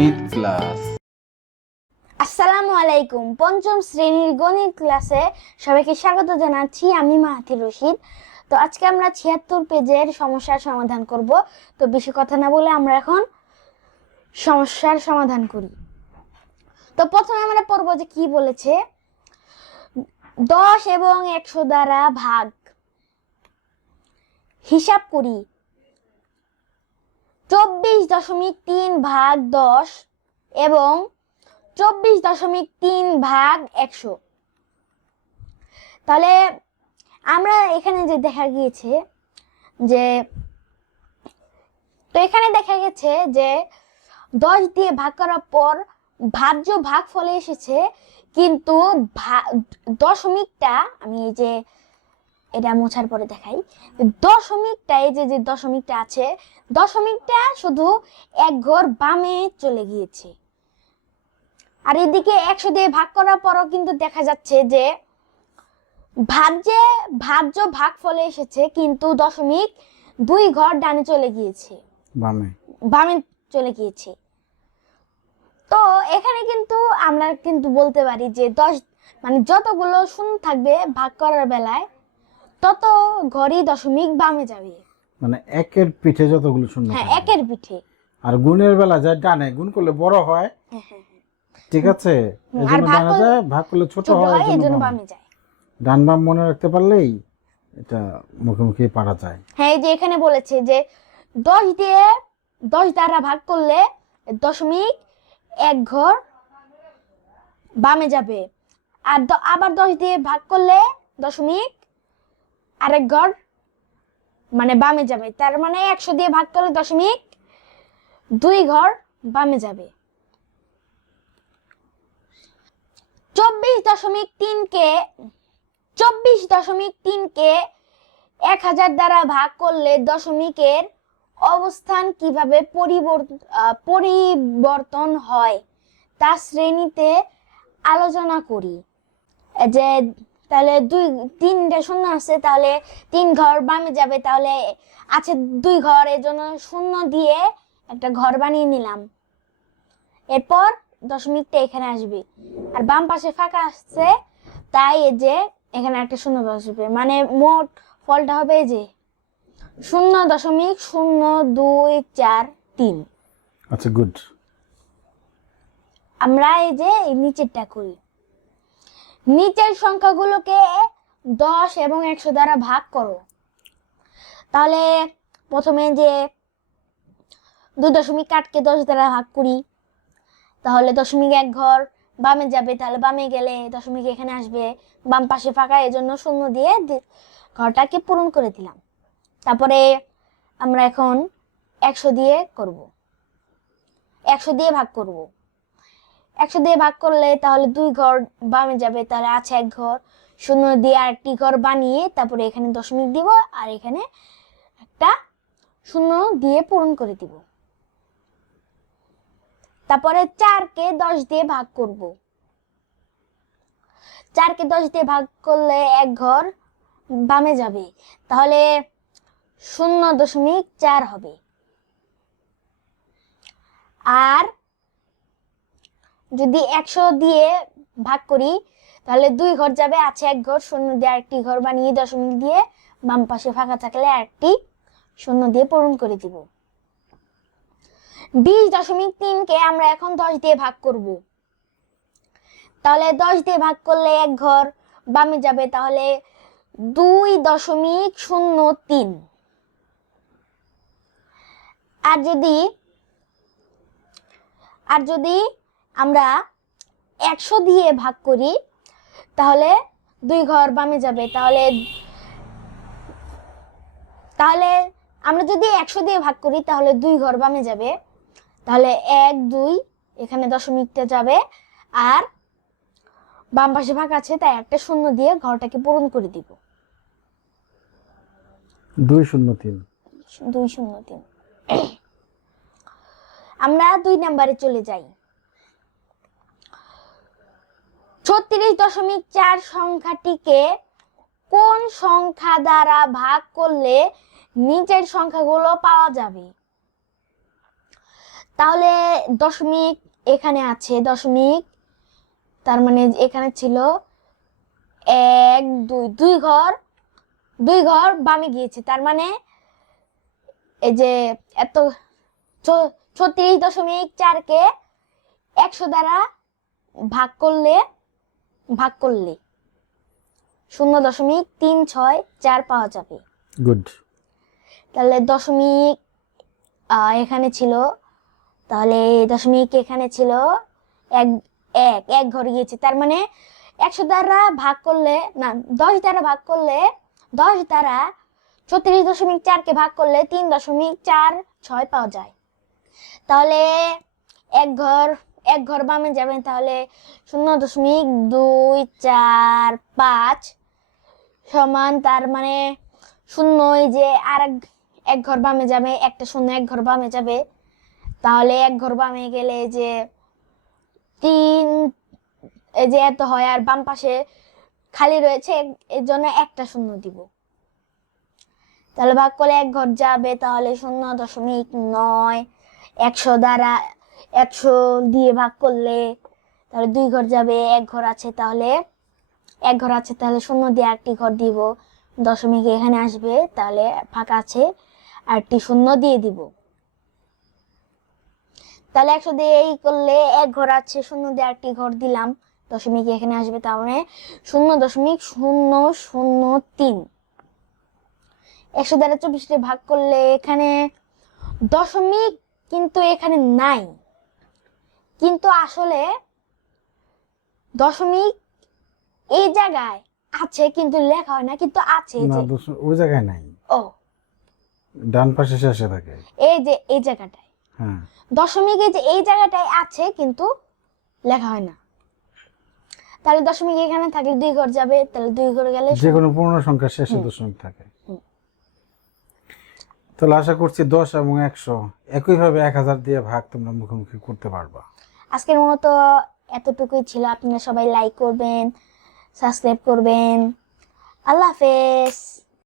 গণিত ক্লাস। আসসালামু আলাইকুম। পঞ্চম শ্রেণীর গণিত ক্লাসে সবাইকে স্বাগত জানাচ্ছি। আমি মাহাথির রশিদ। তো আজকে আমরা ৭৬ পেজের সমস্যার সমাধান করব। তো বেশি কথা না বলে আমরা এখন সমস্যার সমাধান করি। তো প্রথমে আমরা পড়ব যে কি বলেছে। 10 এবং 100 দ্বারা ভাগ। হিসাব করি। 24.3 ভাগ 10 এবং 24.3 ভাগ 100। তাহলে আমরা এখানে যে দেখা গিয়েছে যে তো এখানে দেখা গেছে যে 10 দিয়ে ভাগ করার পর ভাজ্য ভাগফলে এসেছে, কিন্তু দশমিকটা আমি এই যে এটা মোছার পরে দেখাই। দশমিকটা এই যে দশমিকটা আছে, দশমিকটা শুধু এক ঘর বামে চলে গিয়েছে। আর এদিকে 100 দিয়ে ভাগ করার পরও কিন্তু দেখা যাচ্ছে যে ভাজ্য ভাগফলে এসেছে, কিন্তু দশমিক 2 ঘর ডানে চলে গিয়েছে, বামে চলে গিয়েছে। তো এখানে কিন্তু আমরা কিন্তু বলতে পারি যে 10 মানে যতগুলো শূন্য থাকবে ভাগ করার বেলায় তত ঘরই দশমিক বামে যাবে। মানে একের পিঠে যতগুলো শূন্য হ্যাঁ, থাকবে। একের পিঠে। আর গুণের বেলা যায় ডানে, গুণ করলে বড় হয়। ঠিক আছে, আর ডানে যায়, ভাগ করলে ছোট হয়, এজন্য বামে যায়। ডান বাম মনে রাখতে পারলেই এটা মুখোমুখি পারা যায়। হ্যাঁ, এই যে এখানে বলেছে যে 10 দ্বারা ভাগ করলে দশমিক এক ঘর বামে যাবে, আর আবার 10 দিয়ে ভাগ করলে দশমিক আরেক ঘর মানে বামে যাবে। তার মানে 100 দিয়ে ভাগ করলে দশমিক 2 ঘর বামে যাবে। 24.3 কে 1000 দ্বারা ভাগ করলে দশমিকের অবস্থান কিভাবে পরিবর্তন হয় তা শ্রেণীতে আলোচনা করি। যে তাহলে 3টা শূন্য আছে, তাহলে 3 ঘর বামে যাবে, তাহলে আছে 2 ঘর, এর জন্য শূন্য দিয়ে একটা ঘর বানিয়ে নিলাম। এরপর দশমিকটা এখানে আসবে, আর বাম পাশে ফাঁকা আসছে, তাই এই যে এখানে একটা শূন্য বসবে, মানে মোট ফলটা হবে এই যে 0.0243। আচ্ছা, গুড। আমরা এই যে নিচেরটা করি। নিচের সংখ্যাগুলোকে 10 এবং 100 দ্বারা ভাগ করো। তাহলে প্রথমে যে 2.8 কে 10 দ্বারা ভাগ করি, তাহলে দশমিক এক ঘর বামে যাবে, তাহলে বামে গেলে দশমিক এখানে আসবে, বাম পাশে ফাঁকা, এজন্য শূন্য দিয়ে ঘরটাকে পূরণ করে দিলাম। তারপরে আমরা এখন 100 দিয়ে করব, 100 দিয়ে ভাগ করব। 100 দিয়ে ভাগ করলে তাহলে 2 ঘর বামে যাবে, তাহলে আছে এক ঘর, শূন্য দিয়ে আরেকটি ঘর বানিয়ে তারপরে এখানে দশমিক দিব, আর এখানে একটা শূন্য দিয়ে পূরণ করে দিব। তারপরে 4 কে 10 দিয়ে ভাগ করব। 4 কে 10 দিয়ে ভাগ করলে এক ঘর বামে যাবে, তাহলে 0.4 হবে। আর যদি 100 দিয়ে ভাগ করি তাহলে 2 ঘর যাবে, আছে এক ঘর, শূন্য দিয়ে আরেকটি ঘর বানিয়ে দশমিক দিয়ে বাম পাশে ফাঁকা থাকলে আরেকটি শূন্য দিয়ে পূরণ করে দিব। 20.3 কে আমরা এখন 10 দিয়ে ভাগ করব। তাহলে 10 দিয়ে ভাগ করলে এক ঘর বামে যাবে, তাহলে 2.03। আর যদি আমরা 100 দিয়ে ভাগ করি তাহলে 2 ঘর বামে যাবে, তাহলে আমরা যদি 100 দিয়ে ভাগ করি তাহলে 2 ঘর বামে যাবে, তাহলে 1 2 এখানে দশমিকটা যাবে, আর বাম পাশে ফাঁকা আছে, তাই একটা শূন্য দিয়ে ঘরটাকে পূরণ করে দিব। 203। আমরা 2 নম্বরে চলে যাই। 36.4 সংখ্যাটিকে কোন সংখ্যা দ্বারা ভাগ করলে নিচের সংখ্যাগুলো পাওয়া যাবে? তাহলে দশমিক এখানে আছে, দশমিক তার মানে এখানে ছিল 1 2 দুই ঘর বামে গিয়েছে, তার মানে এই যে এত 36.4 কে 100 দ্বারা ভাগ করলে 0.364 পাওয়া যাবে। গুড। তাহলে দশমিক এখানে ছিল, তাহলে দশমিক এখানে ছিল এক ঘর গিয়েছে, তার মানে 100 দ্বারা ভাগ করলে না 10 দ্বারা ভাগ করলে 10 দ্বারা 36.4 কে ভাগ করলে 3.46 পাওয়া যায়। তাহলে এক ঘর বামে যাবেন, তাহলে 0.245 সমান, তার মানে শূন্য, এই যে আর এক ঘর বামে যাবে, একটা শূন্য এক ঘর বামে যাবে, তাহলে এক ঘর বামে গেলে যে 3, এই যে এত হয়, আর বাম পাশে খালি রয়েছে এর জন্য একটা শূন্য দিব। তাহলে ভাগ করলে এক ঘর যাবে, তাহলে 0.9, 100 দ্বারা 100 দিয়ে ভাগ করলে তাহলে 2 ঘর যাবে, এক ঘর আছে, তাহলে শূন্য দিয়ে একটি ঘর দিব, দশমিক এখানে আসবে, তাহলে ফাঁকা আছে আর একটি শূন্য দিয়ে দিব। তাহলে 100 দিয়ে এই করলে এক ঘর আছে, শূন্য দিয়ে একটি ঘর দিলাম, দশমিক এখানে আসবে, তার মানে 0.003। 100 দ্বারা 24 ভাগ করলে এখানে দশমিক কিন্তু এখানে নাই, কিন্তু আসলে দশমিক এই জায়গায় আছে কিন্তু লেখা হয় না, কিন্তু আছে না যে ওই জায়গায় নাই, ও ডান পাশে শেষে থাকে। এই যে এই জায়গাটায় হ্যাঁ, দশমিক, এই যে এই জায়গাটায় আছে কিন্তু লেখা হয় না। তাহলে দশমিক এখানে থাকলে 2 ঘর যাবে, তাহলে 2 ঘর গেলে যে কোনো পূর্ণ সংখ্যার শেষে দশমিক থাকে। তাহলে আশা করছি 10 এবং 100 একইভাবে 1000 দিয়ে ভাগ তোমরা মুখোমুখি করতে পারবা। আজকের মতো এতটুকুই ছিল। আপনারা সবাই লাইক করবেন, সাবস্ক্রাইব করবেন। আল্লাহ হাফেজ।